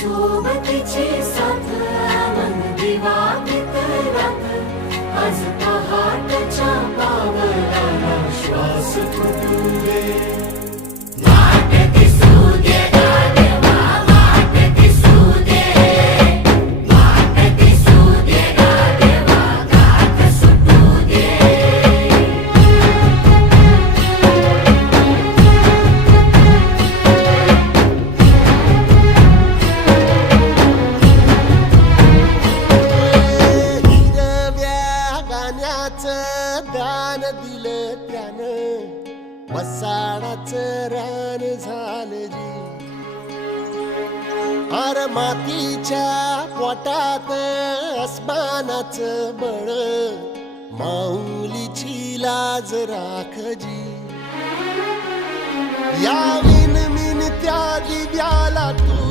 सोबतीची साथ मन दिवाळीत रात आज पहाटच्या पावलाला श्वास फुटू दे वाट दिसू दे गादेवा वाट दिसू दे वाट दिसू दे गादेवा गाठ सुटू दे दान दिलं त्यानं वसाडाचं रान झालं जी अर मातीच्या पोटात अस्मानाचं बळ माऊलीची लाज राखजी या विनमिन त्या दिव्याला तू